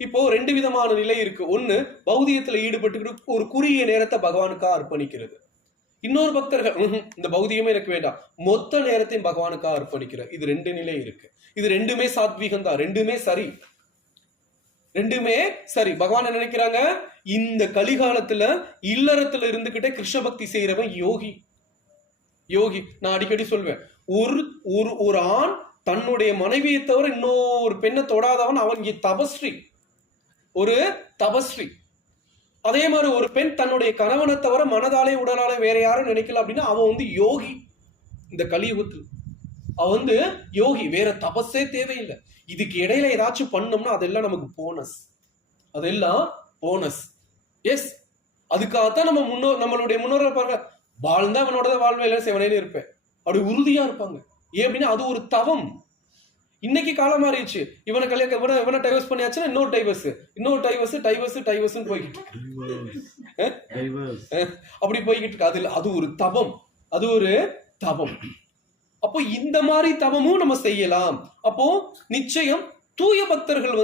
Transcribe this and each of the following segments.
இப்போ ரெண்டு விதமான நிலை இருக்கு. ஒண்ணு, பௌதிகத்துல ஈடுபட்டுக்கிட்டு ஒரு குறுகிய நேரத்தை பகவானுக்காக அர்ப்பணிக்கிறது. இன்னொரு பக்தர்கள் இந்த பௌதிகமே எனக்கு வேண்டாம், மொத்த நேரத்தையும் பகவானுக்காக அர்ப்பணிக்கிற. இது ரெண்டு நிலை இருக்கு. இது ரெண்டுமே சாத்வீகம் தான், ரெண்டுமே சரி, ரெண்டுமே சரி. பகவான் நினைக்கிறாங்க, இந்த கலிகாலத்துல இல்லறத்துல இருந்துகிட்டே கிருஷ்ண பக்தி செய்யறவன் யோகி. யோகி நான் அடிக்கடி சொல்வேன், ஒரு ஆண் தன்னுடைய மனைவியை தவிர இன்னொரு பெண்ணை தொடாதவன் அவன் தபஸ்ரீ, ஒரு தபஸ்ரீ. அதே மாதிரி ஒரு பெண் தன்னுடைய கணவனை தவிர மனதாலே உடலாலே வேற யாரும் நினைக்கல அப்படின்னா அவன் யோகி. இந்த கலியுகத்தில் அவன் யோகி, வேற தபஸே தேவையில்லை. இதுக்கு இடையில ஏதாச்சும் பண்ணோம்னா அதெல்லாம் நமக்கு போனஸ், அதெல்லாம் போனஸ். எஸ், அதுக்காகத்தான் நம்மளுடைய முன்னோர்கள் பாருங்க, வாழ்ந்தா அவனோட வாழ்வையில செவனேன்னு இருப்பேன், அப்படி உறுதியா இருப்பாங்க. ஏன் அப்படின்னா அது ஒரு தவம். இன்னைக்கு காலம் மாறிடுச்சு. இவனை கல்யாணம் இவனை டைவர்ஸ் பண்ணியாச்சுன்னா இன்னொரு டைவர்ஸ் போய்கிட்டு அப்படி போய்கிட்டு இருக்கு. அது ஒரு தவம், அது ஒரு தவம். அப்போ இந்த மாதிரி தவமும் நம்ம செய்யலாம். அப்போ நிச்சயம் தூய பக்தர்கள்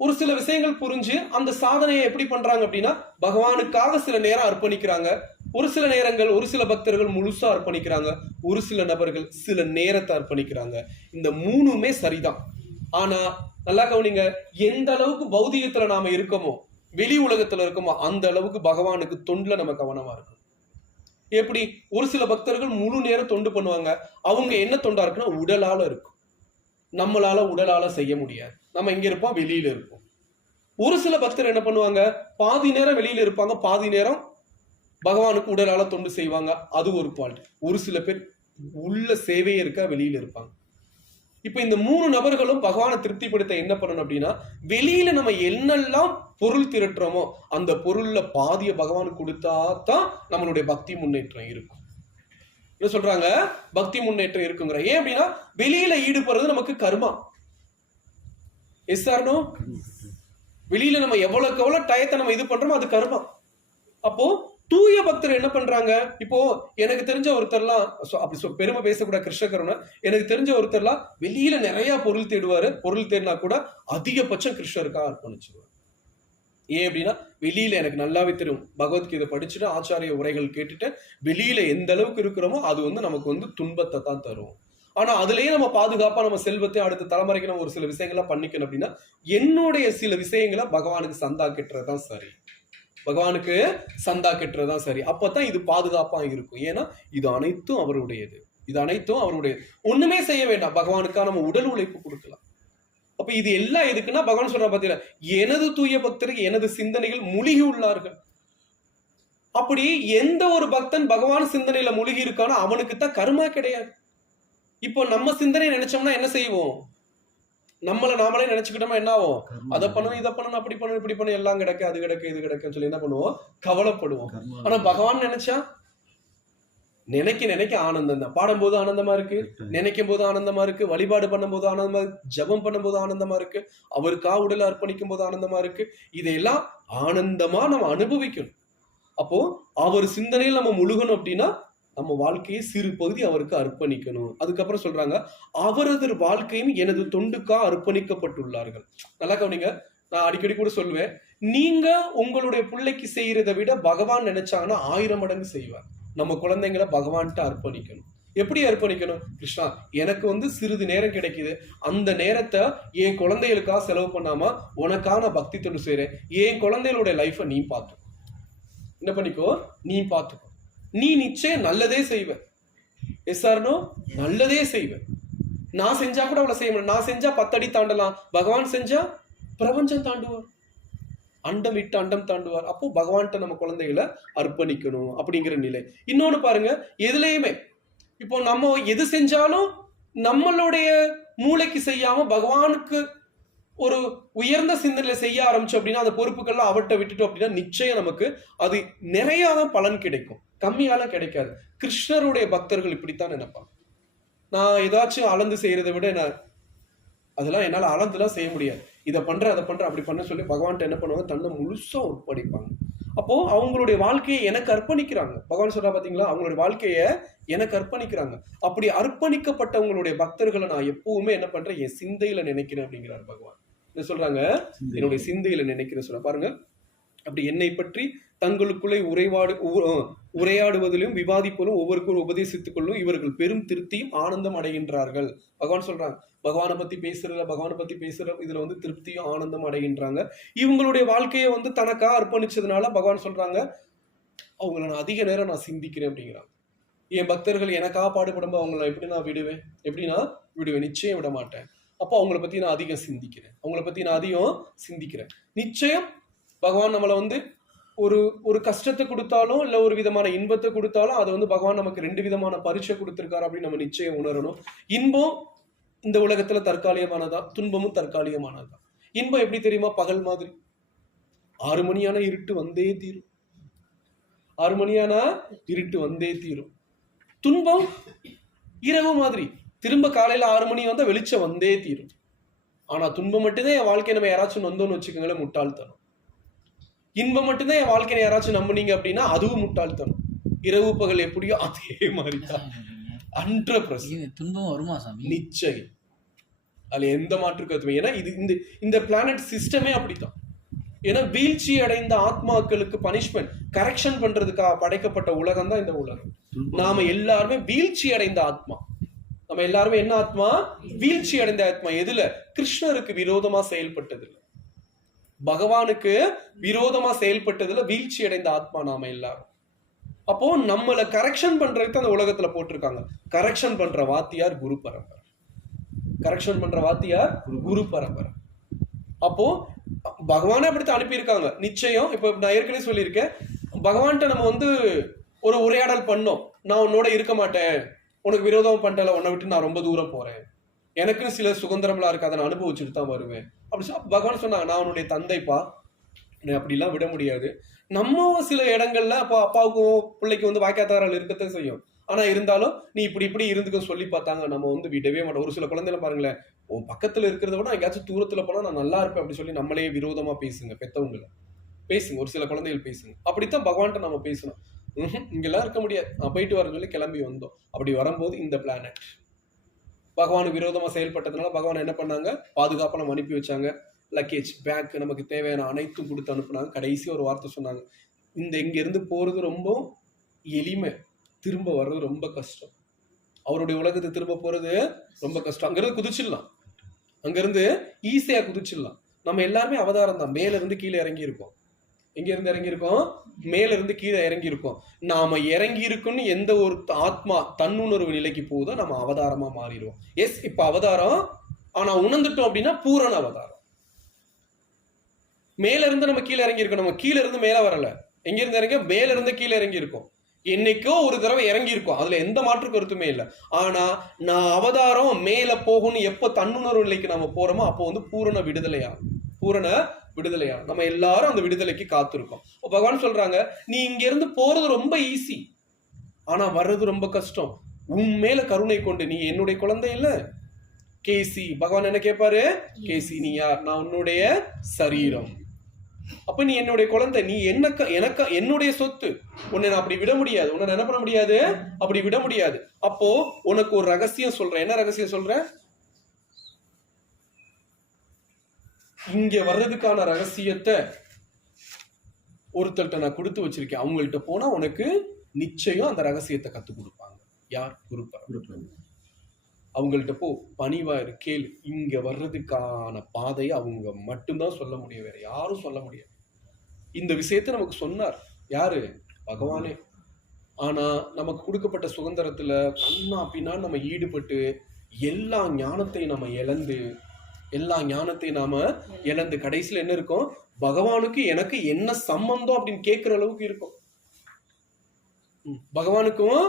ஒரு சில விஷயங்கள் புரிஞ்சு அந்த சாதனையை எப்படி பண்றாங்க அப்படின்னா, பகவானுக்காக சில நேரம் அர்ப்பணிக்கிறாங்க. ஒரு சில நேரங்கள் ஒரு சில பக்தர்கள் முழுசா அர்ப்பணிக்கிறாங்க, ஒரு சில நபர்கள் சில நேரத்தை அர்ப்பணிக்கிறாங்க. இந்த மூணுமே சரிதான். ஆனா நல்லா கவனிங்க, எந்த அளவுக்கு பௌதிகத்துல நாம இருக்கோமோ, வெளி உலகத்துல இருக்கோமோ, அந்த அளவுக்கு பகவானுக்கு தொண்டுல நம்ம கவனமா இருக்கணும். எப்படி ஒரு சில பக்தர்கள் முழு நேரம் தொண்டு பண்ணுவாங்க. அவங்க என்ன தொண்டா இருக்குன்னா உடலால இருக்கும். நம்மளால உடலால செய்ய முடியாது. நம்ம எங்க இருப்போம்? வெளியில இருப்போம். ஒரு சில பக்தர் என்ன பண்ணுவாங்க, பாதி நேரம் வெளியில இருப்பாங்க, பாதி நேரம் பகவானுக்கு உடலால தொண்டு செய்வாங்க. அது ஒரு குவாலிட்டி. ஒரு சில பேர் உள்ள சேவையே இருக்க வெளியில இருப்பாங்க. இப்ப இந்த மூணு நபர்களும் பகவானை திருப்திப்படுத்த என்ன பண்ணணும் அப்படின்னா, வெளியில நம்ம என்னெல்லாம் பொருள் திரட்டுறோமோ அந்த பொருள்ல பாதிய பகவானுக்கு கொடுத்தாதான் நம்மளுடைய பக்தி முன்னேற்றம் இருக்கும். என்ன சொல்றாங்க? பக்தி முன்னேற்றம் இருக்குங்கிற. ஏன் அப்படின்னா வெளியில ஈடுபடுறது நமக்கு கர்மா. S or no? வெளியில நம்ம எவ்வளவுக்கு எவ்வளவு டயத்தை நம்ம இது பண்றோமோ அது கர்மா. அப்போ தூய பக்தர் என்ன பண்றாங்க? இப்போ எனக்கு தெரிஞ்ச ஒருத்தர்லாம், அப்படி பெருமை பேசக்கூட கிருஷ்ணகருணை, எனக்கு தெரிஞ்ச ஒருத்தர்லாம் வெளியில நிறைய பொருள் தேடுவாரு. பொருள் தேடினா கூட அதிகபட்சம் கிருஷ்ணருக்காக அர்ப்பணிச்சுவார். ஏன் அப்படின்னா வெளியில எனக்கு நல்லாவே தெரியும், பகவத்கீதை படிச்சுட்டு ஆச்சாரிய உரைகள் கேட்டுட்டு வெளியில எந்த அளவுக்கு இருக்கிறோமோ அது நமக்கு துன்பத்தை தான் தரும். ஆனா அதுலயே நம்ம பாதுகாப்பா நம்ம செல்வத்தை அடுத்த தலைமுறைக்கு நம்ம ஒரு சில விஷயங்கள்லாம் பண்ணிக்கணும் அப்படின்னா, என்னுடைய சில விஷயங்களை பகவானுக்கு சந்தா கட்டுறதுதான் சரி, பகவானுக்கு சந்தா கட்டுறதுதான் சரி. அப்பதான் இது பாதுகாப்பா இருக்கும். ஏன்னா இது அனைத்தும் அவருடையது, இது அனைத்தும் அவருடையது. ஒண்ணுமே செய்ய வேண்டாம், பகவானுக்காக நம்ம உடல் உழைப்பு கொடுக்கலாம். அப்ப இது எல்லாம் எதுக்குன்னா, பகவான் சொல்ற பாத்தீங்கன்னா, எனது தூய பக்தருக்கு எனது சிந்தனைகள் மூழ்கி உள்ளார்கள். அப்படி எந்த ஒரு பக்தன் பகவான் சிந்தனையில மூழ்கி இருக்கானோ அவனுக்கு தான் கர்மா கிடையாது. இப்போ நம்ம சிந்தனை நினைச்சோம்னா என்ன செய்வோம்? நாமளே நினைச்சுக்கிட்டோமா என்ன ஆகும்? அதை பண்ணணும், இதை பண்ணணும், அப்படி பண்ணணும், இப்படி பண்ணணும், எல்லாம் கிடைக்க, அது கிடைக்க, இது கிடைக்குன்னு சொல்லி என்ன பண்ணுவோம்? கவலைப்படுவோம். ஆனா பகவான் நினைச்சா நினைக்க ஆனந்தம் தான். பாடும்போது ஆனந்தமா இருக்கு, நினைக்கும் போது ஆனந்தமா இருக்கு, வழிபாடு பண்ணும் போது ஆனந்தமா இருக்கு, ஜபம் பண்ணும் போது ஆனந்தமா இருக்கு, அவருக்காக உடலை அர்ப்பணிக்கும் போது ஆனந்தமா இருக்கு. இதையெல்லாம் ஆனந்தமா நம்ம அனுபவிக்கணும். அப்போ அவர் சிந்தனையில் நம்ம முழுகணும் அப்படின்னா நம்ம வாழ்க்கையை சிறு பகுதி அவருக்கு அர்ப்பணிக்கணும். அதுக்கப்புறம் சொல்றாங்க, அவரது வாழ்க்கையும் எனது தொண்டுக்கா அர்ப்பணிக்கப்பட்டுள்ளார்கள். நல்லா கவனிங்க, நான் அடிக்கடி கூட சொல்லுவேன், நீங்க உங்களுடைய பிள்ளைக்கு செய்யறதை விட பகவான் நினைச்சாங்கன்னா 1000 மடங்கு செய்வார். நம்ம குழந்தைங்களை பகவான்கிட்ட அர்ப்பணிக்கணும். எப்படி அர்ப்பணிக்கணும்? கிருஷ்ணா, எனக்கு சிறிது நேரம் கிடைக்குது, அந்த நேரத்தை என் குழந்தைகளுக்காக செலவு பண்ணாம உனக்கான பக்தி தொண்டு செய்யறேன். என் குழந்தைகளுடைய லைஃபை நீ பார்த்துக்கோ, என்ன பண்ணிக்கோ, நீ பார்த்துக்கோ. நீ நிச்சயம் நல்லதே செய்வ. Yes or no? நல்லதே செய்வ. நான் செஞ்சா கூட அவ்வளவு செய்ய முடியும். நான் செஞ்சா 10 அடி தாண்டலாம், பகவான் செஞ்சா பிரபஞ்சம் தாண்டுவார், அண்டம் விட்டு அண்டம் தாண்டுவார். அப்போ பகவான்கிட்ட நம்ம குழந்தைகளை அர்ப்பணிக்கணும் அப்படிங்கிற நிலை. இன்னொன்னு பாருங்க, எதுலையுமே இப்போ நம்ம எது செஞ்சாலும் நம்மளுடைய மூளைக்கு செய்யாம பகவானுக்கு ஒரு உயர்ந்த சிந்தனையில செய்ய ஆரம்பிச்சோம் அப்படின்னா, அந்த பொறுப்புகள்லாம் அவர்கிட்ட விட்டுட்டோம் அப்படின்னா நிச்சயம் நமக்கு அது நிறைய தான் பலன் கிடைக்கும், கம்மியாலாம் கிடைக்காது. கிருஷ்ணருடைய பக்தர்கள் இப்படித்தான் நினைப்பாங்க. நான் ஏதாச்சும் அளந்து செய்யறதை விட அதெல்லாம் என்னால அளந்துலாம் செய்ய முடியாது, இதை பண்ற அதை பண்ற அப்படி பண்ண சொல்லி பகவான்கிட்ட என்ன பண்ணுவாங்க, தன்னை முழுசா ஒப்படைப்பாங்க. அப்போ அவங்களுடைய வாழ்க்கையை எனக்கு அர்ப்பணிக்கிறாங்க. பகவான் சொல்றா பாத்தீங்களா, அவங்களுடைய வாழ்க்கைய எனக்கு அர்ப்பணிக்கிறாங்க. அப்படி அர்ப்பணிக்கப்பட்டவங்களுடைய பக்தர்களை நான் எப்பவுமே என்ன பண்றேன், என் சிந்தையில நினைக்கிறேன் அப்படிங்கிறார் பகவான். என்ன சொல்றாங்க? என்னுடைய சிந்தையில நினைக்கிறேன் சொல்ல பாருங்க. அப்படி என்னை பற்றி தங்களுக்குள்ளே உரையாடுவதிலும் விவாதிப்பதும் ஒவ்வொருக்கும் உபதேசித்துக் கொள்ளும் இவர்கள் பெரும் திருப்தியும் ஆனந்தம் அடைகின்றார்கள். பகவான் சொல்றாங்க, பகவானை பத்தி பேசுற இதுல வந்து திருப்தியும் ஆனந்தம் அடைகின்றாங்க. இவங்களுடைய வாழ்க்கையை வந்து தனக்கா அர்ப்பணிச்சதுனால பகவான் சொல்றாங்க, அவங்கள நான் அதிக நேரம் நான் சிந்திக்கிறேன் அப்படிங்கிறாங்க. என் பக்தர்கள் எனக்காக பாடுபடும்போது அவங்கள எப்படி நான் விடுவேன்? நிச்சயம் விட மாட்டேன். அப்போ அவங்கள பத்தி நான் அதிகம் சிந்திக்கிறேன். நிச்சயம் பகவான் நம்மளை வந்து ஒரு கஷ்டத்தை கொடுத்தாலும் இல்ல ஒரு விதமான இன்பத்தை கொடுத்தாலும் அதை வந்து பகவான் நமக்கு 2 விதமான பரீட்சை கொடுத்திருக்காரு அப்படின்னு நம்ம நிச்சயம் உணரணும். இன்பம் இந்த உலகத்துல தற்காலிகமானதான், துன்பமும் தற்காலிகமானதுதான். இன்பம் எப்படி தெரியுமா? பகல் மாதிரி 6 மணியான இருட்டு வந்தே தீரும். 6 மணியானா இருட்டு வந்தே தீரும். துன்பம் இரவு மாதிரி, திரும்ப காலையில 6 மணி வந்தா வெளிச்சம் வந்தே தீரும். ஆனா துன்பம் மட்டும்தான் என் வாழ்க்கையை நம்ம யாராச்சும் நொந்தோன்னு வச்சுக்கோங்களேன், முட்டாள்தனம். இன்பம் மட்டும்தான் என் வாழ்க்கையை யாராச்சும் நம்புனீங்க அப்படின்னா அதுவும் முட்டாள்தனம். இரவு பகல் எப்படியோ அதே மாதிரி தான். 100% துன்பம் வருமா சாமி? நிச்சயம். அதுல எந்த மாற்று கருத்துமே. ஏன்னா இது இந்த பிளானட் சிஸ்டமே அப்படித்தான். ஏன்னா வீழ்ச்சி அடைந்த ஆத்மாக்களுக்கு பனிஷ்மெண்ட் கரெக்ஷன் பண்றதுக்காக படைக்கப்பட்ட உலகம் தான் இந்த உலகம். நாம எல்லாருமே வீழ்ச்சி அடைந்த ஆத்மா. நம்ம எல்லாருமே என்ன ஆத்மா? வீழ்ச்சி அடைந்த ஆத்மா. எதுல? கிருஷ்ணருக்கு விரோதமா செயல்பட்டதுல, பகவானுக்கு விரோதமா செயல்பட்டதுல வீழ்ச்சி அடைந்த ஆத்மா நாம எல்லாரும். அப்போ நம்மள கரெக்ஷன் பண்றதுக்கு அந்த உலகத்துல போட்டிருக்காங்க. கரெக்ஷன் பண்ற வாத்தியார் குரு பரம்பரை. அப்போ பகவானே அப்படித்தான் அனுப்பியிருக்காங்க. நிச்சயம் இப்ப நான் ஏற்கனவே சொல்லியிருக்கேன், பகவான்கிட்ட நம்ம வந்து ஒரு உரையாடல் பண்ணோம். நான் உன்னோட இருக்க மாட்டேன், உனக்கு விரோதம் பண்ணல, உன்னை விட்டு நான் ரொம்ப தூரம் போறேன், எனக்குன்னு சில சுதந்திரம்லாம் இருக்கு, அதை நான் அனுபவிச்சுட்டு தான் வருவேன் அப்படி பகவான் சொன்னாங்க. நான் உன்னுடைய தந்தைப்பா, அப்படிலாம் விட முடியாது. நம்ம சில இடங்கள்ல அப்போ அப்பாவுக்கும் பிள்ளைக்கு வந்து வாய்க்காத்தாரால் இருக்கத்தான் செய்யும். ஆனா இருந்தாலும் நீ இப்படி இருந்துக்க சொல்லி பார்த்தாங்க, நம்ம வந்து விடவே மாட்டோம். ஒரு சில குழந்தைல பாருங்களேன், உன் பக்கத்துல இருக்கிறத விட எங்கேயாச்சும் தூரத்துல போனா நான் நல்லா இருப்பேன் அப்படி சொல்லி நம்மளே விரோதமா பேசுங்க. பெத்தவங்களை பேசுங்க, ஒரு சில குழந்தைகள் பேசுங்க. அப்படித்தான் பகவான்கிட்ட நம்ம பேசணும். இங்கெல்லாம் இருக்க முடியாது, நான் போயிட்டு வரேன்னு சொல்லி கிளம்பி வந்தோம். அப்படி வரும்போது இந்த பிளானட் பகவானுக்கு விரோதமா செயல்பட்டதுனால பகவான் என்ன பண்ணாங்க? பாதுகாப்பா நம்ம அனுப்பி வச்சாங்க. லக்கேஜ், பேக், நமக்கு தேவையான அனைத்தும் கொடுத்து அனுப்புனாங்க. கடைசி ஒரு வார்த்தை சொன்னாங்க, இங்க இருந்து போறது ரொம்ப எளிமை, திரும்ப வர்றது ரொம்ப கஷ்டம். அவருடைய உலகத்தை திரும்ப போறது ரொம்ப கஷ்டம். அங்கிருந்து குதிச்சிடலாம், அங்கிருந்து ஈஸியா குதிச்சிடலாம். நம்ம எல்லாருமே அவதாரம் தான். மேல இருந்து கீழே இறங்கி இருக்கோம். எங்க இருந்து இறங்கி இருக்கோம்? மேல இருந்து கீழே இறங்கி இருக்கோம். நாம இறங்கி இருக்குன்னு எந்த ஒரு ஆத்மா தன்னுணர்வு நிலைக்கு போகுதோ நம்ம அவதாரமா மாறிடுவோம். எஸ், இப்ப அவதாரம். ஆனா உணர்ந்துட்டோம் அப்படின்னா பூரண அவதாரம். மேல இருந்து நம்ம கீழே இறங்கி இருக்கோம். நம்ம கீழே இருந்து மேல வரல. எங்க இருந்து இறங்கி? மேல இருந்து கீழே இறங்கி இருக்கோம். என்னைக்கோ ஒரு தடவை இறங்கி இருக்கும், அதுல எந்த மாற்று கருத்துமே இல்லை. ஆனா நான் அவதாரம் மேல போகணும் எப்ப தன்னுணர்வு நிலைக்கு நம்ம போறோமோ அப்போ வந்து பூரண விடுதலையா நம்ம எல்லாரும் அந்த விடுதலைக்கு காத்திருக்கோம். பகவான் சொல்றாங்க, நீ இங்க இருந்து போறது ரொம்ப ஈஸி, ஆனா வர்றது ரொம்ப கஷ்டம். உன் மேல கருணை கொண்டு, நீ என்னுடைய குழந்தை இல்ல கேசி. பகவான் என்ன கேட்பாரு? கேசி நீ யார்? நான் உன்னுடைய சரீரம். அப்ப நீ என்னுடைய குழந்தை, நீ எனக்கு என்னுடைய சொத்து. உன்னை நான் அப்படி விட முடியாது, உன்னை என்ன பண்ண முடியாது, அப்படி விட முடியாது. அப்போ உனக்கு ஒரு ரகசியம் சொல்றேன். என்ன ரகசியம் சொல்றேன்? இங்க வர்றதுக்கான ரகசியத்தை ஒருத்தர்கிட்ட நான் கொடுத்து வச்சிருக்கேன். அவங்கள்ட்ட போனா உனக்கு நிச்சயம் அந்த ரகசியத்தை கத்துக் கொடுப்பாங்க. யார்? குரு பரம்பரை. அவங்கள்ட்ட போ, பணிவா கேளு. இங்க வர்றதுக்கான பாதையை அவங்க மட்டும்தான் சொல்ல முடியும், வேற யாரும் சொல்ல முடியாது. இந்த விஷயத்தை நமக்கு சொன்னார் யாரு? பகவானே. ஆனா நமக்கு கொடுக்கப்பட்ட சுதந்திரத்துல கண்ணா பின்னா நம்ம ஈடுபட்டு எல்லா ஞானத்தையும் நாம இழந்து கடைசியில என்ன இருக்கும்? பகவானுக்கு எனக்கு என்ன சம்பந்தம் அப்படின்னு கேட்கிற அளவுக்கு இருக்கும். பகவானுக்கும்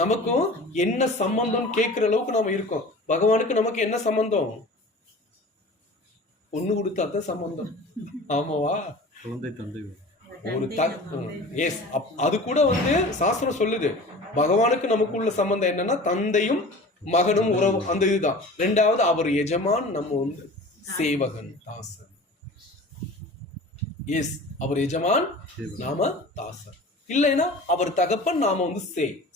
நமக்கும் என்ன சம்பந்தம் கேட்கிற அளவுக்கு நாம இருக்கோம். பகவானுக்கு நமக்கு என்ன சம்பந்தம்? பொண்ணு கொடுத்தாதான் சம்பந்தம். ஆமாவா? ஒரு எஸ், அது கூட வந்து சாஸ்திரம் சொல்லுது. பகவானுக்கு நமக்குள்ள சம்பந்தம் என்னன்னா தந்தையும் மகனும் உறவு, அந்த இதுதான். ரெண்டாவது அவர் எஜமான், நம்ம வந்து சேவகன், தாசன். எஸ், அவர் எஜமான், நாம தாசன். இல்லைன்னா அவர் தகப்பன், நாம வந்து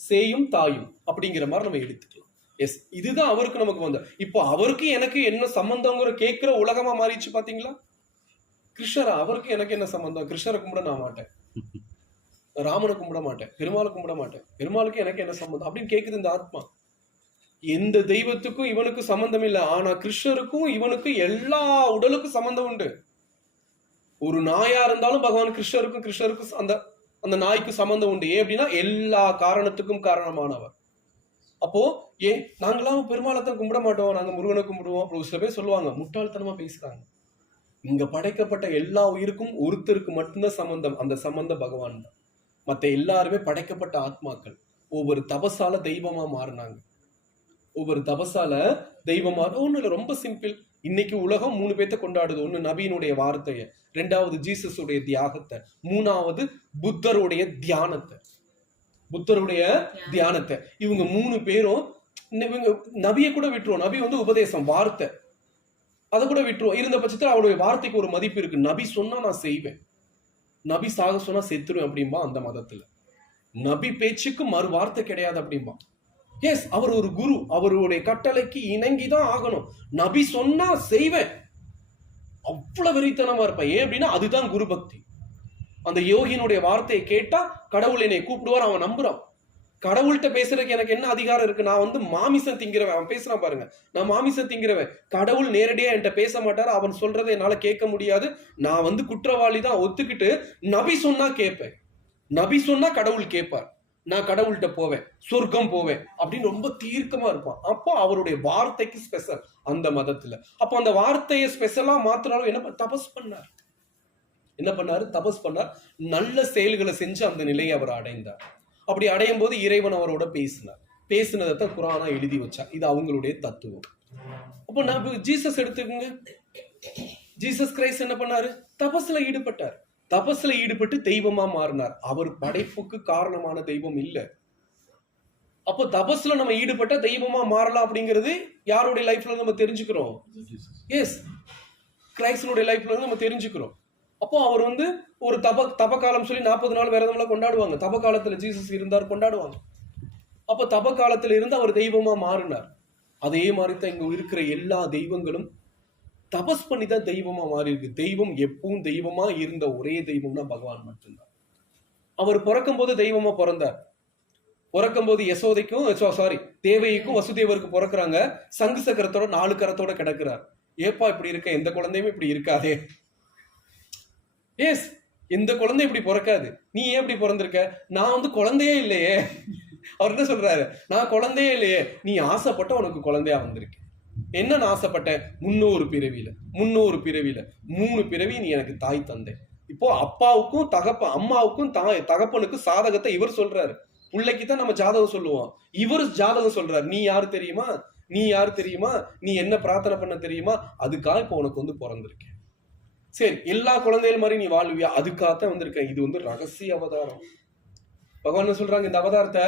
சேயும் தாயும் அப்படிங்கிற மாதிரி நம்ம எடுத்துக்கலாம். எஸ், இதுதான் அவருக்கு நமக்கு வந்த. இப்போ அவருக்கு எனக்கு என்ன சம்பந்தங்கிற கேட்கிற உலகமா மாறிடுச்சு பாத்தீங்களா? கிருஷ்ணரா, அவருக்கு எனக்கு என்ன சம்பந்தம்? கிருஷ்ணரை கும்பிட நான் மாட்டேன், ராமனை கும்பிட மாட்டேன், பெருமாளை கும்பிட மாட்டேன், பெருமாளுக்கு எனக்கு என்ன சம்பந்தம் அப்படின்னு கேக்குது இந்த ஆத்மா. எந்த தெய்வத்துக்கும் இவனுக்கு சம்பந்தம் இல்லை. ஆனா கிருஷ்ணருக்கும் இவனுக்கும் எல்லா உடலுக்கும் சம்பந்தம் உண்டு. ஒரு நாயா இருந்தாலும் பகவான் கிருஷ்ணருக்கும் அந்த அந்த நாய்க்கு சம்பந்தம் உண்டு. ஏன் அப்படின்னா எல்லா காரணத்துக்கும் காரணமானவர். அப்போ ஏன் நாங்களாம் பெருமாளை தான் கும்பிட மாட்டோம், நாங்க முருகனை கும்பிடுவோம் அப்படி சில பேர் சொல்லுவாங்க. முட்டாள்தனமா பேசுறாங்க. இங்க படைக்கப்பட்ட எல்லா உயிருக்கும் ஒருத்தருக்கு மட்டும்தான் சம்பந்தம். அந்த சம்பந்தம் பகவான் தான். மற்ற எல்லாருமே படைக்கப்பட்ட ஆத்மாக்கள். ஒவ்வொரு தபசால தெய்வமா மாறினாங்க. ஒவ்வொரு தபசால தெய்வமா. ஒண்ணு இல்லை, ரொம்ப சிம்பிள். இன்னைக்கு உலகம் 3 பேர்த்த கொண்டாடுது. ஒண்ணு நபியினுடைய வார்த்தைய, 2வது ஜீசஸுடைய தியாகத்தை, 3வது புத்தருடைய தியானத்தை. புத்தருடைய தியானத்தை இவங்க 3 பேரும். இவங்க நபியை கூட விட்டுருவோம். நபி வந்து உபதேசம், வார்த்தை, அதை கூட விட்டுருவோம். இருந்த பட்சத்தில் அவருடைய வார்த்தைக்கு ஒரு மதிப்பு இருக்கு. நபி சொன்னா நான் செய்வேன், நபி சாக சொன்னா செத்துருவேன் அப்படின்பா அந்த மதத்துல. நபி பேச்சுக்கு மறு வார்த்தை கிடையாது அப்படின்பா. எஸ், அவர் ஒரு குரு, அவருடைய கட்டளைக்கு இணங்கிதான் ஆகணும். நபி சொன்னா செய்வேன், அவ்வளவு வெறித்தனமா இருப்பேன். ஏன் அப்படின்னா அதுதான் குரு பக்தி. அந்த யோகியினுடைய வார்த்தையை கேட்டா கடவுள் என்னை கூப்பிடுவார், அவன் நம்புறான். கடவுள்கிட்ட பேசுறதுக்கு எனக்கு என்ன அதிகாரம் இருக்கு? நான் வந்து மாமிசம் திங்கிறவன். அவன் பேசுறான் பாருங்க, நான் மாமிசம் திங்கிறவன். கடவுள் நேரடியா என்கிட்ட பேச மாட்டாரு, அவன் சொல்றதை என்னால கேட்க முடியாது. நான் வந்து குற்றவாளி தான் ஒத்துக்கிட்டு நபி சொன்னா கேட்பேன். நபி சொன்னா கடவுள் கேட்பார், நான் கடவுள்கிட்ட போவேன், சொர்க்கம் போவேன் அப்படின்னு ரொம்ப தீர்க்கமா இருப்பான். அப்போ அவருடைய வார்த்தைக்கு ஸ்பெஷல் அந்த மதத்துல. அப்போ அந்த வார்த்தையை ஸ்பெஷலா மாத்தினாலும் என்ன தபஸ் பண்ணார். என்ன பண்ணாரு? தபஸ் பண்ணார். நல்ல செயல்களை செஞ்சு அந்த நிலையை அவர் அடைந்தார். அப்படி அடையும் போது இறைவன் அவரோட பேசினார். பேசினதான் குரானா எழுதி வச்சா. இது அவங்களுடைய தத்துவம். அப்போ நான் ஜீசஸ் எடுத்துக்கோங்க. ஜீசஸ் கிரைஸ்ட் என்ன பண்ணாரு? தபஸ்ல ஈடுபட்டார். தபஸ்ல ஈடுபட்டு தெய்வமா மாறினார். அவர் படைப்புக்கு காரணமான தெய்வம் இல்ல. அப்போ தபஸ்ல நம்ம ஈடுபட்ட தெய்வமா மாறலாம் அப்படிங்கிறது யாருடைய லைஃப்ல நம்ம தெரிஞ்சுக்கிறோம்? எஸ், கிரைஸ்டனுடைய லைஃப்ல நம்ம தெரிஞ்சுக்கிறோம். அப்போ அவர் வந்து ஒரு தப காலம் சொல்லி 40 நாள் விரதம்லாம் கொண்டாடுவாங்க. தப காலத்துல ஜீசஸ் இருந்தார், கொண்டாடுவாங்க. அப்போ தப காலத்துல இருந்து அவர் தெய்வமா மாறினார். அதே மாதிரி தான் இங்க இருக்கிற எல்லா தெய்வங்களும் தபஸ் பண்ணி தான் தெய்வமா மாறி இருக்கு. தெய்வம் எப்பவும் தெய்வமா இருந்த ஒரே தெய்வம்னா பகவான் மட்டும்தான். அவர் பிறக்கும் போது தெய்வமா பிறந்தார். பிறக்கும் போது யசோதைக்கும் தேவைக்கும் வசுதேவருக்கு பிறக்கிறாங்க. சங்கு சக்கரத்தோட 4 கரத்தோட கிடக்கிறார். ஏப்பா இப்படி இருக்க, எந்த குழந்தையுமே இப்படி இருக்காதே. எஸ், எந்த குழந்தை இப்படி பிறக்காது. நீ ஏன் இப்படி பிறந்திருக்க? நான் வந்து குழந்தையே இல்லையே. அவர் என்ன சொல்றாரு? நான் குழந்தையே இல்லையே. நீ ஆசைப்பட்ட உனக்கு குழந்தையா வந்திருக்கு. என்ன ஆசைப்பட்டேன்? 300 பிறவியில 3 பிறவி நீ எனக்கு தாய் தந்தை. இப்போ அப்பாவுக்கும் அம்மாவுக்கும் தகப்பனுக்கும் சாதகத்தை இவர் சொல்றாரு. பிள்ளைக்கு தான் நம்ம ஜாதகம் சொல்லுவோம், இவர் ஜாதகம் சொல்றாரு. நீ யாரு தெரியுமா? நீ என்ன பிரார்த்தனை பண்ண தெரியுமா? அதுக்காக இப்போ உனக்கு வந்து பிறந்திருக்கேன். சரி, எல்லா குழந்தைகள் மாதிரி நீ வாழ்வியா? அதுக்காகத்தான் வந்திருக்கேன். இது வந்து ரகசிய அவதாரம். பகவான் சொல்றாங்க, இந்த அவதாரத்தை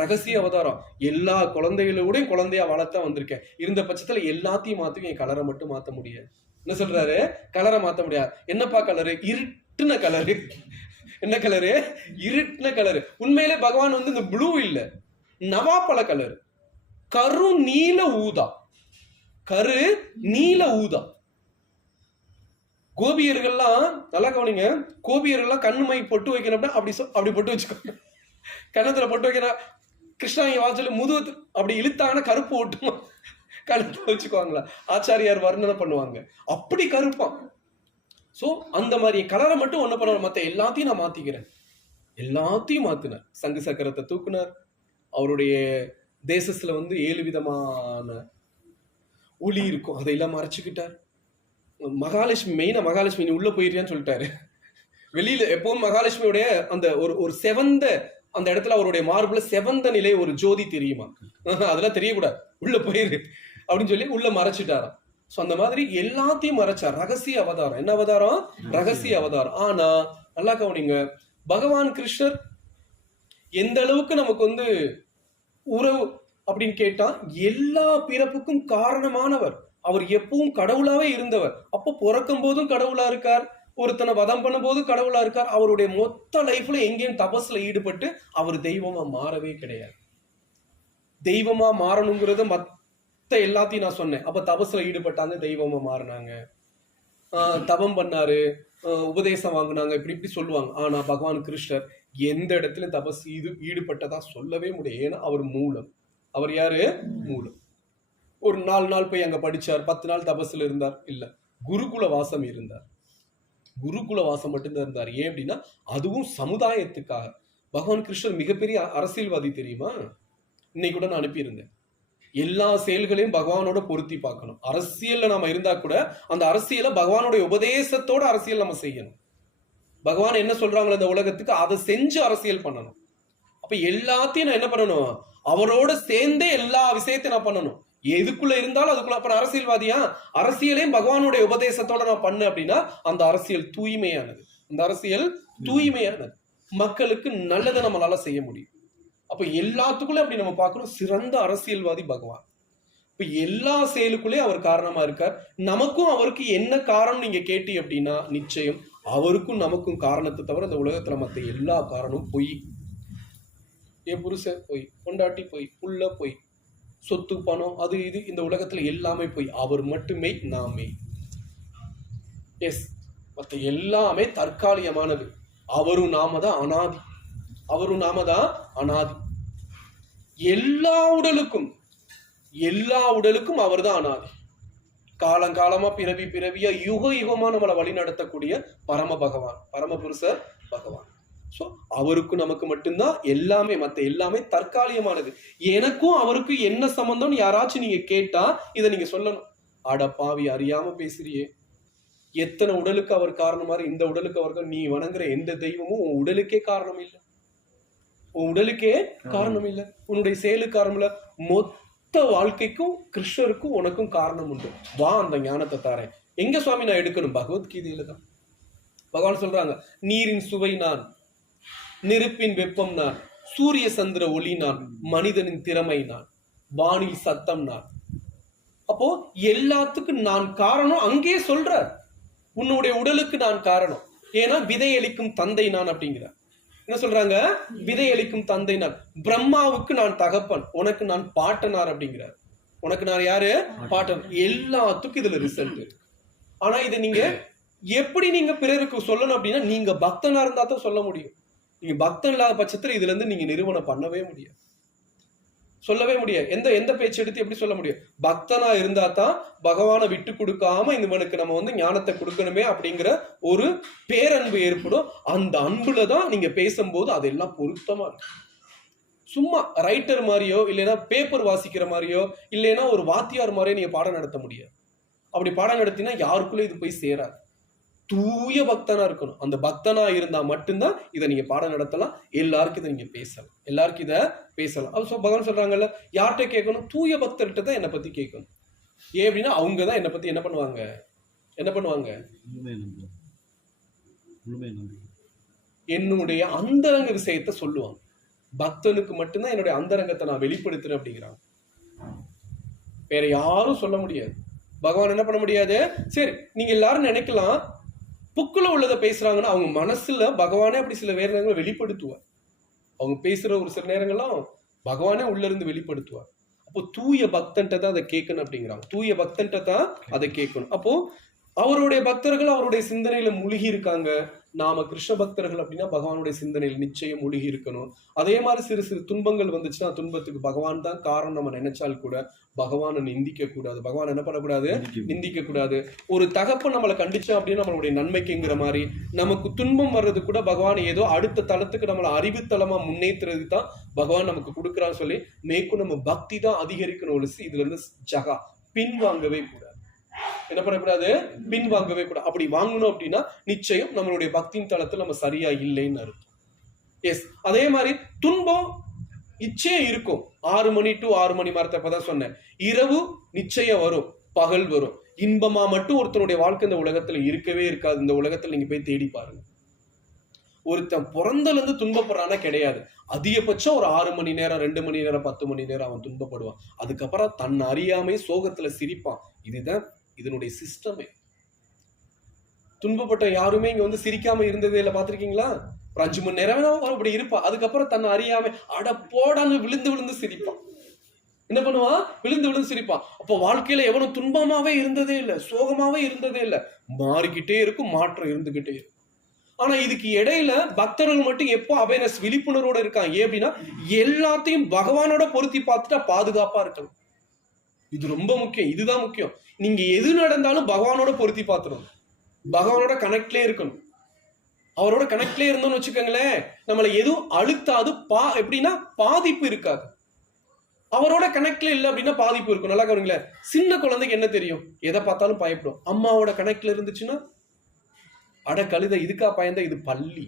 ரகசிய அவதாரம். எல்லா குழந்தைகளோடையும் குழந்தையா வளர்த்தான் வந்திருக்கேன். இருந்த பட்சத்துல எல்லாத்தையும் மாத்துவேன், என் கலரை மட்டும் மாத்த முடியாது. என்ன சொல்றாரு? கலரை மாத்த முடியாது. என்னப்பா கலரு? இருட்டுன கலரு. என்ன கலரு? இருட்டுன கலரு. உண்மையிலே பகவான் வந்து இந்த ப்ளூ இல்ல, நவாப்பழ கலரு. கரு நீல ஊதா. கோபியர்கள்லாம் நல்லா கவனிங்க. கோபியர்கள்லாம் கண்ணுமை பொட்டு வைக்கணும், அப்படி பொட்டு வச்சுக்கோ. கண்ணத்துல பொட்டு வைக்கிற கிருஷ்ணா வாசல் முதுகு அப்படி இழுத்தான கருப்பு ஓட்டுமா கண்ணத்துல வச்சுக்குவாங்களா? ஆச்சாரியார் வர்ணனை பண்ணுவாங்க. அப்படி கருப்பான். சோ அந்த மாதிரி கலரை மட்டும் ஒண்ணு பண்ண, மத்த எல்லாத்தையும் நான் மாத்திக்கிறேன். எல்லாத்தையும் மாத்தினார். சங்கு சக்கரத்தை தூக்குனார். அவருடைய தேசத்துல வந்து 7 விதமான ஒளி இருக்கும், அதையெல்லாம் மறைச்சுக்கிட்டார். மெயினா மகாலட்சுமி நீ உள்ள போயிருக்கான்னு சொல்லிட்டாரு. வெளியில எப்பவும் மகாலட்சுமியுடைய அந்த ஒரு செவந்த அந்த இடத்துல அவருடைய மார்புல செவந்த நிலை ஒரு ஜோதி தெரியுமா? அதெல்லாம் தெரியக்கூடாது, உள்ள போயிரு அப்படின்னு சொல்லி உள்ள மறைச்சிட்டாராம். சோ அந்த மாதிரி எல்லாத்தையும் மறைச்சார். ரகசிய அவதாரம். என்ன அவதாரம்? ரகசிய அவதாரம். ஆனா நல்லா கவனிங்க, பகவான் கிருஷ்ணர் எந்த அளவுக்கு நமக்கு வந்து உறவு அப்படின்னு கேட்டா, எல்லா பிறப்புக்கும் காரணமானவர். அவர் எப்பவும் கடவுளாவே இருந்தவர். அப்போ பிறக்கும் போதும் கடவுளா இருக்கார், ஒருத்தனை வதம் பண்ணும் போது கடவுளா இருக்கார். அவருடைய மொத்த லைஃப்ல எங்கேயும் தபஸ்ல ஈடுபட்டு அவர் தெய்வமா மாறவே கிடையாது. தெய்வமா மாறணுங்கிறத மத்த எல்லாத்தையும் நான் சொன்னேன். அப்ப தபசுல ஈடுபட்டாங்க, தெய்வமா மாறினாங்க. தவம் பண்ணாரு, உபதேசம் வாங்கினாங்க, இப்படி இப்படி சொல்லுவாங்க. ஆனா பகவான் கிருஷ்ணர் எந்த இடத்துல தபஸ் ஈடுபட்டதா சொல்லவே முடியும். ஏன்னா அவர் மூலம். அவர் யாரு? மூலம். ஒரு 4 நாள் போய் அங்க படிச்சார், 10 நாள் தபஸ்ல இருந்தார்? இல்ல. குருகுல வாசம் இருந்தார். குருகுல வாசம் மட்டும்தான் இருந்தார். ஏன் அப்படின்னா அதுவும் சமுதாயத்துக்காக. பகவான் கிருஷ்ணர் மிகப்பெரிய அரசியல்வாதி தெரியுமா? இன்னைக்கு கூட நான் அனுப்பியிருந்தேன். எல்லா செயல்களையும் பகவானோட பொருத்தி பார்க்கணும். அரசியல்ல நாம இருந்தா கூட அந்த அரசியலை பகவானுடைய உபதேசத்தோட அரசியல் நம்ம செய்யணும். பகவான் என்ன சொல்றாங்களோ இந்த உலகத்துக்கு அதை செஞ்சு அரசியல் பண்ணணும். அப்ப எல்லாத்தையும் நான் என்ன பண்ணணும்? அவரோட சேர்ந்தே எல்லா விஷயத்தையும் நான் பண்ணணும். எதுக்குள்ள இருந்தாலும் அதுக்குள்ள. அப்புறம் அரசியல்வாதியா? அரசியலையும் பகவானுடைய உபதேசத்தோட நான் பண்ண அப்படின்னா அந்த அரசியல் தூய்மையானது. அந்த அரசியல் தூய்மையானது. மக்களுக்கு நல்லதை நம்மளால செய்ய முடியும். அப்ப எல்லாத்துக்குள்ளே அப்படி நம்ம பார்க்கிறோம். சிறந்த அரசியல்வாதி பகவான். இப்ப எல்லா செயலுக்குள்ளேயும் அவர் காரணமா இருக்கார். நமக்கும் அவருக்கு என்ன காரணம் நீங்க கேட்டி அப்படின்னா நிச்சயம் அவருக்கும் நமக்கும் காரணத்தை தவிர இந்த உலகத்துல மத்த எல்லா காரணமும் பொய். என் புருஷன் பொய், பொண்டாட்டி பொய், புள்ள பொய், சொத்து பணம் அது இது, இந்த உலகத்துல எல்லாமே பொய். அவர் மட்டுமே நாமே. எஸ், மத்த எல்லாமே தற்காலிகமானது. அவரும் நாம தான் அனாதி. அவரும் நாம தான் அனாதி. எல்லா உடலுக்கும் அவர் தான் அனாதி. காலங்காலமா பிறவி பிறவியா யுக யுகமா நம்மளை வழி நடத்தக்கூடிய பரம பகவான், பரமபுருஷர் பகவான். சோ அவருக்கும் நமக்கு மட்டும்தான் எல்லாமே, மத்த எல்லாமே தற்காலிகமானது. எனக்கும் அவருக்கும் என்ன சம்பந்தம் யாராச்சும் நீங்க கேட்டா இதை நீங்க சொல்லணும். அட பாவி, அறியாம பேசுறியே. எத்தனை உடலுக்கு அவர் காரணமா, இந்த உடலுக்கு அவர். நீ வணங்குற எந்த தெய்வமும் உன் உடலுக்கே காரணம் இல்லை. உன் உடலுக்கே காரணம் இல்லை. உன்னுடைய செயலுக்கு காரணம் இல்லை. மொத்த வாழ்க்கைக்கும் கிருஷ்ணருக்கும் உனக்கும் காரணம் உண்டு. வா, அந்த ஞானத்தை தாரேன். எங்க சுவாமி நான் எடுக்கணும்? பகவத்கீதையில தான் பகவான் சொல்றாங்க, நீரின் சுவை நான், நெருப்பின் வெப்பம் நான், சூரிய சந்திர ஒளி நான், மனிதனின் திறமை நான், வானில் சத்தம் நான். அப்போ எல்லாத்துக்கும் நான் காரணம். அங்கே சொல்ற உன்னுடைய உடலுக்கு நான் காரணம். ஏன்னா விதையளிக்கும் தந்தை நான் அப்படிங்கிறார். என்ன சொல்றாங்க? விதையளிக்கும் தந்தை நான். பிரம்மாவுக்கு நான் தகப்பன், உனக்கு நான் பாட்டனார் அப்படிங்கிறார். உனக்கு நான் யாரு? பாட்டன். எல்லாத்துக்கும் இதுல ரிசல்ட் இருக்கு. ஆனா இதை நீங்க எப்படி நீங்க பிறருக்கு சொல்லணும் அப்படின்னா நீங்க பக்தனா இருந்தா தான் சொல்ல முடியும். நீங்க பக்தன் இல்லாத பட்சத்துல இதுல இருந்து நீங்க நிறுவனம் பண்ணவே முடியாது, சொல்லவே முடியாது. எந்த பேச்சு எடுத்து எப்படி சொல்ல முடியும்? பக்தனா இருந்தா தான் பகவானை விட்டு கொடுக்காம இவனுக்கு நம்ம ஞானத்தை கொடுக்கணுமே அப்படிங்கிற ஒரு பேரன்பு ஏற்படும். அந்த அன்புல தான் நீங்க பேசும்போது அதெல்லாம் பொருத்தமா இருக்கும். சும்மா ரைட்டர் மாதிரியோ இல்லைன்னா பேப்பர் வாசிக்கிற மாதிரியோ இல்லைன்னா ஒரு வாத்தியார் மாதிரியோ நீங்க பாடம் நடத்த முடியாது. அப்படி பாடம் நடத்தினா யாருக்குள்ள இது போய் சேராது. தூய பக்தனா இருக்கணும். அந்த பக்தனா இருந்தா மட்டும்தான் இதை நீங்க பாடம் நடத்தலாம். எல்லாருக்கும் இதை நீங்க பேசலாம். எல்லாருக்கும் இதை பேசலாம். அது பகவான் சொல்றாங்கல்ல, யார்கிட்ட கேட்கணும்? தூய பக்தர்கிட்ட தான் என்னை பத்தி கேட்கணும். ஏன் அப்படின்னா அவங்க தான் என்னை பத்தி என்ன பண்ணுவாங்க? என்னுடைய அந்தரங்க விஷயத்த சொல்லுவாங்க. பக்தனுக்கு மட்டும்தான் என்னுடைய அந்தரங்கத்தை நான் வெளிப்படுத்துறேன் அப்படிங்கிறாங்க. வேற யாரும் சொல்ல முடியாது. பகவான் என்ன பண்ண முடியாது. சரி, நீங்க எல்லாரும் நினைக்கலாம் புக்குல உள்ளதை பேசுறாங்கன்னா அவங்க மனசுல பகவானே அப்படி சில வேற நேரங்களை வெளிப்படுத்துவார். அவங்க பேசுற ஒரு சில நேரங்கள்லாம் பகவானே உள்ள இருந்து வெளிப்படுத்துவார். அப்போ தூய பக்தன்ட்ட தான் அதை கேட்கணும் அப்படிங்கிறாங்க. தூய பக்தன்ட்ட தான் அதை கேட்கணும். அப்போ அவருடைய பக்தர்கள் அவருடைய சிந்தனையில மூழ்கி இருக்காங்க. நாம கிருஷ்ண பக்தர்கள் அப்படின்னா பகவானுடைய சிந்தனையில் நிச்சயம் மூழ்கி இருக்கணும். அதே மாதிரி சிறு சிறு துன்பங்கள் வந்துச்சுன்னா துன்பத்துக்கு பகவான் தான் காரணம் நம்ம நினைச்சால் கூட பகவானை நிந்திக்க கூடாது. பகவான் என்ன பண்ணக்கூடாது? நிந்திக்க கூடாது. ஒரு தகப்பன் நம்மளை கண்டிச்சா அப்படின்னா நம்மளுடைய நன்மைக்குங்கிற மாதிரி நமக்கு துன்பம் வர்றது கூட பகவான் ஏதோ அடுத்த தளத்துக்கு நம்மளை அறிவுத்தளமா முன்னேற்றுறது தான் பகவான் நமக்கு கொடுக்குறான்னு சொல்லி மேற்கும் நம்ம பக்தி தான் அதிகரிக்கணும். ஒழிச்சு இதுல இருந்து பின்வாங்கவே கூடாது. என்ன பண்ணக்கூடாது? பின்வாங்கவே கூடாது. அப்படி வாங்கணும் அப்படின்னா நிச்சயம் நம்மளுடைய பக்தியின் தளத்தில் நம்ம சரியா இல்லைன்னு அர்த்தம். எஸ், அதே மாதிரி துன்பம் நிச்சயம் இருக்கும். 6 மணி to 6 மணி மரத்தை சொன்னேன். இரவு நிச்சயம் வரும், பகல் வரும். இன்பமா மட்டும் ஒருத்தனுடைய வாழ்க்கை இந்த உலகத்துல இருக்கவே இருக்காது. இந்த உலகத்துல நீங்க போய் தேடி பாருங்க. ஒருத்தன் பிறந்தல இருந்து துன்பப்படுறானா கிடையாது. அதிகபட்சம் ஒரு 6 மணி நேரம், 2 மணி நேரம், 10 மணி நேரம் அவன் துன்பப்படுவான். அதுக்கப்புறம் தன் அறியாமை சோகத்துல சிரிப்பான். இதுதான் இதனுடைய சிஸ்டமே. துன்பப்பட்ட யாருமே இங்க சிரிக்காம இருந்ததே இல்லை. பார்த்திருக்கீங்களா? ஒரு 5 மணி நேரம் அப்படி இருப்பான். அதுக்கப்புறம் தன்னை அறியாம அட போடான்னு விழுந்து விழுந்து சிரிப்பான். என்ன பண்ணுவான்? விழுந்து விழுந்து சிரிப்பான். அப்போ வாழ்க்கையில எவனும் துன்பமாவே இருந்ததே இல்லை, சோகமாவே இருந்ததே இல்லை. மாறிக்கிட்டே இருக்கும், மாற்றம் இருந்துகிட்டே இருக்கும். ஆனா இதுக்கு இடையில பக்தர்கள் மட்டும் எப்போ அவேர்னஸ், விழிப்புணர்வோட இருக்காங்க. ஏன் அப்படின்னா எல்லாத்தையும் பகவானோட பொருத்தி பார்த்துட்டா பாதுகாப்பா இருக்கலாம். இது ரொம்ப முக்கியம். இதுதான் முக்கியம். நீங்க எது நடந்தாலும் பகவானோட பொருத்தி பார்த்துடும், பகவானோட கனெக்ட்லயே இருக்கணும். அவரோட கனெக்ட்லயே இருந்தோம்னு வச்சுக்கோங்களேன், நம்மளை எதுவும் அழுத்தாது. எப்படின்னா பாதிப்பு இருக்காது. அவரோட கனெக்ட்ல இல்லை அப்படின்னா பாதிப்பு இருக்கும். நல்லா கவனிங்களேன். சின்ன குழந்தைக்கு என்ன தெரியும்? எதை பார்த்தாலும் பயப்படும். அம்மாவோட கனெக்ட்ல இருந்துச்சுன்னா, அட கழுத இதுக்கா பயந்த, இது பள்ளி.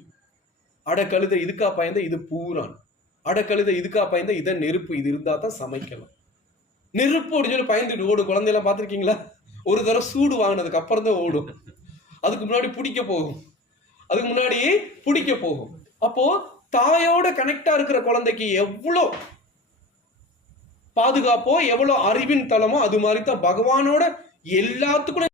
அட கழுத இதுக்கா பயந்த, இது பூரான். அட கழுத இதுக்கா பயந்த, இதை நெருப்பு. இது இருந்தா தான் சமைக்கலாம். நெருப்பு அப்படின்னு சொல்லி பயந்துட்டு ஓடும். குழந்தையெல்லாம் பார்த்துருக்கீங்களா? ஒரு தடவை சூடு வாங்கினதுக்கு அப்புறம் தான் ஓடும். அதுக்கு முன்னாடி பிடிக்க போகும். அப்போ தாயோட கனெக்டா இருக்கிற குழந்தைக்கு எவ்வளோ பாதுகாப்போ, எவ்வளவு அறிவின் தளமோ, அது மாதிரி தான் பகவானோட எல்லாத்துக்கும்